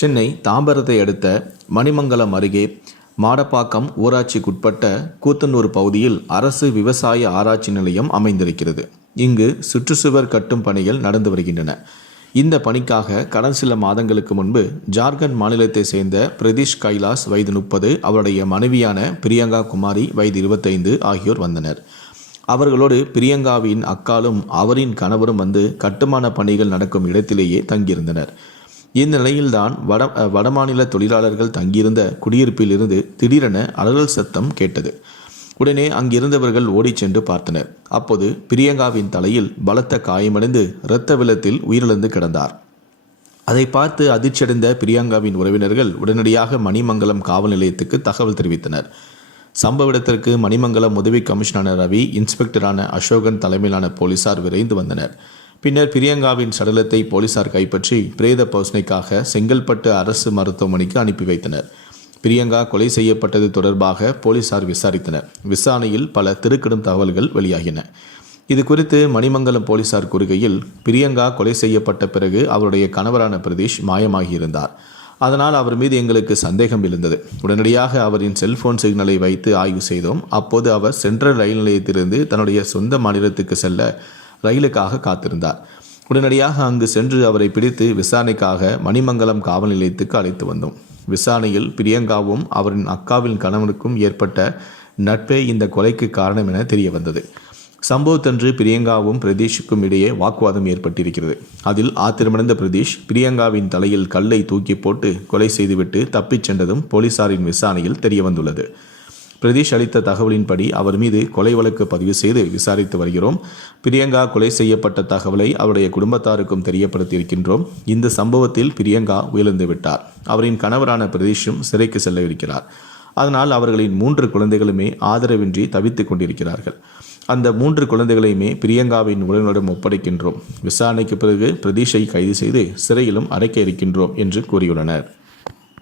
சென்னை தாம்பரத்தை அடுத்த மணிமங்கலம் அருகே மாடப்பாக்கம் ஊராட்சிக்குட்பட்ட கூத்தனூர் பகுதியில் அரசு விவசாய ஆராய்ச்சி நிலையம் அமைந்திருக்கிறது. இங்கு சுற்றுச்சுவர் கட்டும் பணிகள் நடந்து வருகின்றன. இந்த பணிக்காக கடந்த சில மாதங்களுக்கு முன்பு ஜார்க்கண்ட் மாநிலத்தை சேர்ந்த பிரதீஷ் கைலாஸ் வயது முப்பது அவருடைய மனைவியான பிரியங்கா குமாரி வயது இருபத்தைந்து ஆகியோர் வந்தனர். அவர்களோடு பிரியங்காவின் அக்காலும் அவரின் கணவரும் வந்து கட்டுமான பணிகள் நடக்கும் இடத்திலேயே தங்கியிருந்தனர். இந்நிலையில்தான் வட வடமாநில தொழிலாளர்கள் தங்கியிருந்த குடியிருப்பிலிருந்து திடீரென அலறல் சத்தம் கேட்டது. உடனே அங்கிருந்தவர்கள் ஓடிச் சென்று பார்த்தனர். அப்போது பிரியங்காவின் தலையில் பலத்த காயமடைந்து இரத்த வெள்ளத்தில் உயிரிழந்து கிடந்தார். அதை பார்த்து அதிர்ச்சியடைந்த பிரியங்காவின் உறவினர்கள் உடனடியாக மணிமங்கலம் காவல் நிலையத்துக்கு தகவல் தெரிவித்தனர். சம்பவ இடத்திற்கு மணிமங்கலம் உதவி கமிஷனர் ரவி இன்ஸ்பெக்டரான அசோகன் தலைமையிலான போலீசார் விரைந்து வந்தனர். பின்னர் பிரியங்காவின் சடலத்தை போலீசார் கைப்பற்றி பிரேத பரிசோதனைக்காக செங்கல்பட்டு அரசு மருத்துவமனைக்கு அனுப்பி வைத்தனர். பிரியங்கா கொலை செய்யப்பட்டது தொடர்பாக போலீசார் விசாரித்தனர். விசாரணையில் பல திருக்கிடும் தகவல்கள் வெளியாகின. இது குறித்து மணிமங்கலம் போலீசார் கூறுகையில் பிரியங்கா கொலை செய்யப்பட்ட பிறகு அவருடைய கணவரான பிரதீஷ் மாயமாகியிருந்தார். அதனால் அவர் மீது எங்களுக்கு சந்தேகம் இருந்தது உடனடியாக அவரின் செல்போன் சிக்னலை வைத்து ஆய்வு செய்தோம். அப்போது அவர் சென்ட்ரல் ரயில் நிலையத்திலிருந்து தன்னுடைய சொந்த மாநிலத்துக்கு செல்ல ரயிலுக்காக காத்திருந்தார். உடனடியாக அங்கு சென்று அவரை பிடித்து விசாரணைக்காக மணிமங்கலம் காவல் நிலையத்துக்கு அழைத்து வந்தோம். விசாரணையில் பிரியங்காவும் அவரின் அக்காவின் கணவனுக்கும் ஏற்பட்ட நட்பே இந்த கொலைக்கு காரணம் என தெரிய வந்தது சம்பவத்தன்று பிரியங்காவும் பிரதீஷுக்கும் இடையே வாக்குவாதம் ஏற்பட்டிருக்கிறது. அதில் ஆத்திரமடைந்த பிரதீஷ் பிரியங்காவின் தலையில் கல்லை தூக்கி போட்டு கொலை செய்துவிட்டு தப்பிச் சென்றதும் போலீசாரின் விசாரணையில் தெரிய வந்துள்ளது பிரதீஷ் அளித்த தகவலின்படி அவர் மீது கொலை வழக்கு பதிவு செய்து விசாரித்து வருகிறோம். பிரியங்கா கொலை செய்யப்பட்ட தகவலை அவருடைய குடும்பத்தாருக்கும் தெரியப்படுத்தியிருக்கின்றோம். இந்த சம்பவத்தில் பிரியங்கா உயர்ந்து விட்டார். அவரின் கணவரான பிரதீஷும் சிறைக்கு செல்லவிருக்கிறார் அதனால் அவர்களின் மூன்று குழந்தைகளுமே ஆதரவின்றி தவித்துக் கொண்டிருக்கிறார்கள். அந்த மூன்று குழந்தைகளையுமே பிரியங்காவின் உடலிடம் ஒப்படைக்கின்றோம். விசாரணைக்கு பிறகு பிரதீஷை கைது செய்து சிறையிலும் அடைக்க இருக்கின்றோம் என்று கூறியுள்ளனர்.